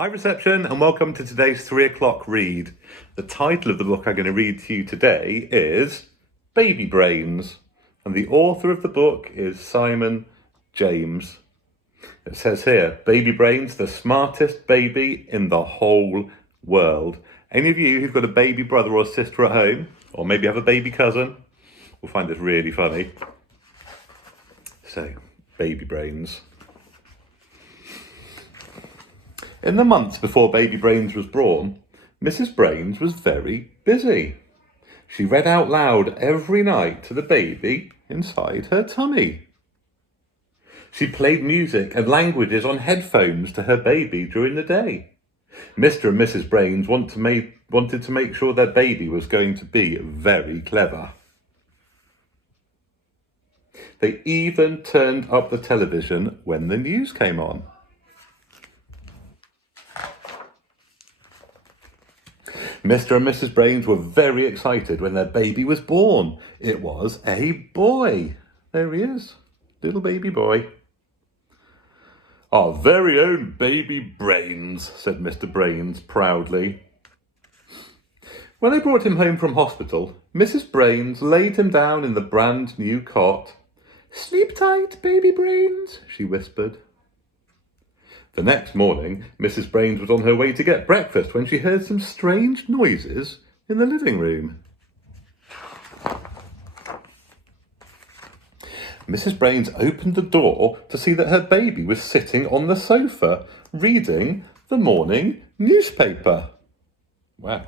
Hi reception and welcome to today's 3 o'clock read. The title of the book I'm going to read to you today is Baby Brains, and the author of the book is Simon James. It says here, Baby Brains, the smartest baby in the whole world. Any of you who've got a baby brother or sister at home, or maybe have a baby cousin, will find this really funny. So, Baby Brains. In the months before Baby Brains was born, Mrs. Brains was very busy. She read out loud every night to the baby inside her tummy. She played music and languages on headphones to her baby during the day. Mr. and Mrs. Brains wanted to make sure their baby was going to be very clever. They even turned up the television when the news came on. Mr. and Mrs. Brains were very excited when their baby was born. It was a boy. There he is, little baby boy. Our very own Baby Brains, said Mr. Brains proudly. When they brought him home from hospital, Mrs. Brains laid him down in the brand new cot. Sleep tight, Baby Brains, she whispered. The next morning, Mrs. Brains was on her way to get breakfast when she heard some strange noises in the living room. Mrs. Brains opened the door to see that her baby was sitting on the sofa, reading the morning newspaper. Wow.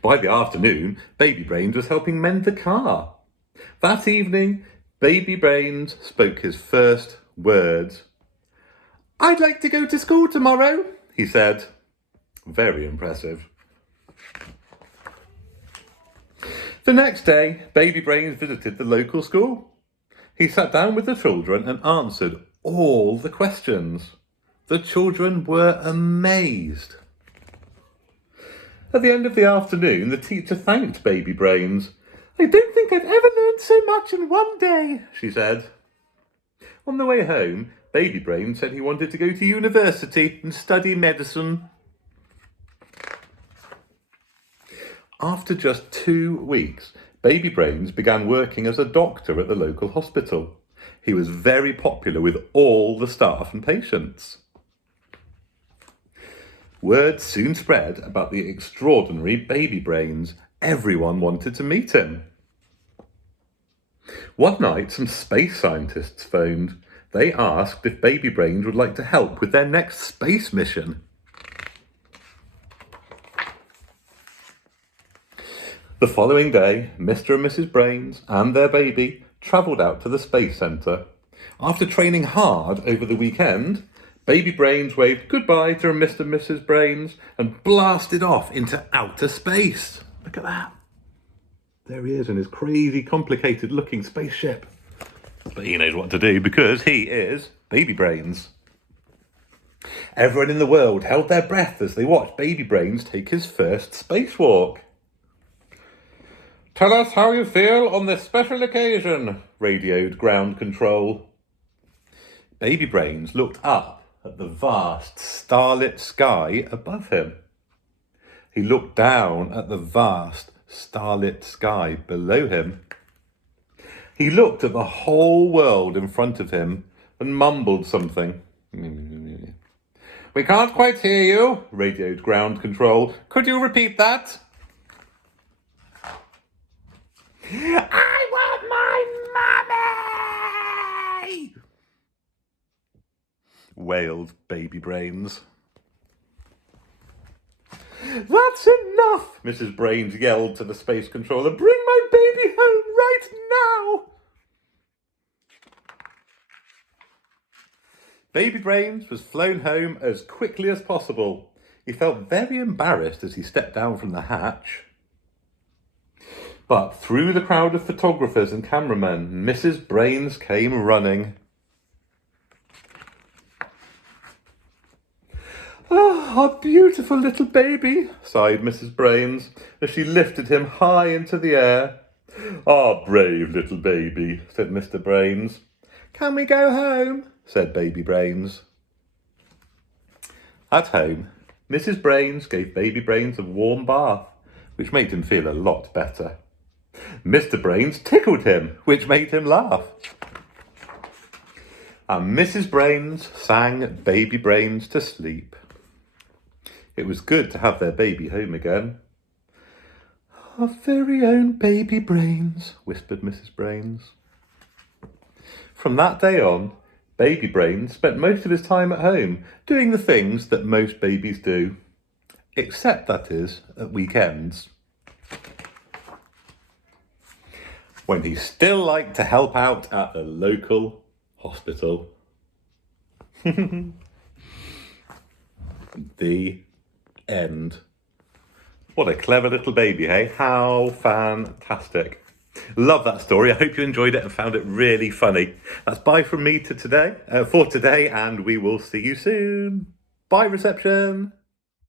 By the afternoon, Baby Brains was helping mend the car. That evening, Baby Brains spoke his first words. I'd like to go to school tomorrow, he said. Very impressive. The next day, Baby Brains visited the local school. He sat down with the children and answered all the questions. The children were amazed. At the end of the afternoon, the teacher thanked Baby Brains. I don't think I've ever learned so much in one day, she said. On the way home, Baby Brains said he wanted to go to university and study medicine. After just 2 weeks, Baby Brains began working as a doctor at the local hospital. He was very popular with all the staff and patients. Word soon spread about the extraordinary Baby Brains. Everyone wanted to meet him. One night, some space scientists phoned. They asked if Baby Brains would like to help with their next space mission. The following day, Mr. and Mrs. Brains and their baby travelled out to the Space Centre. After training hard over the weekend, Baby Brains waved goodbye to Mr. and Mrs. Brains and blasted off into outer space. Look at that. There he is in his crazy, complicated looking spaceship. But he knows what to do because he is Baby Brains. Everyone in the world held their breath as they watched Baby Brains take his first spacewalk. Tell us how you feel on this special occasion, radioed ground control. Baby Brains looked up at the vast starlit sky above him. He looked down at the vast starlit sky below him. He looked at the whole world in front of him and mumbled something. We can't quite hear you, radioed ground control. Could you repeat that? I want my mummy! Wailed Baby Brains. That's enough, Mrs. Brains yelled to the space controller. Bring my baby home right now! Baby Brains was flown home as quickly as possible. He felt very embarrassed as he stepped down from the hatch. But through the crowd of photographers and cameramen, Mrs. Brains came running. Ah, our beautiful little baby, sighed Mrs. Brains as she lifted him high into the air. Our brave little baby, said Mr. Brains. Can we go home? Said Baby Brains. At home, Mrs. Brains gave Baby Brains a warm bath, which made him feel a lot better. Mr. Brains tickled him, which made him laugh. And Mrs. Brains sang Baby Brains to sleep. It was good to have their baby home again. Our very own Baby Brains, whispered Mrs. Brains. From that day on, Baby Brains spent most of his time at home, doing the things that most babies do. Except, that is, at weekends, when he still liked to help out at the local hospital. The end. What a clever little baby, hey? How fantastic. Love that story. I hope you enjoyed it and found it really funny. That's bye from me for today, and we will see you soon. Bye, reception.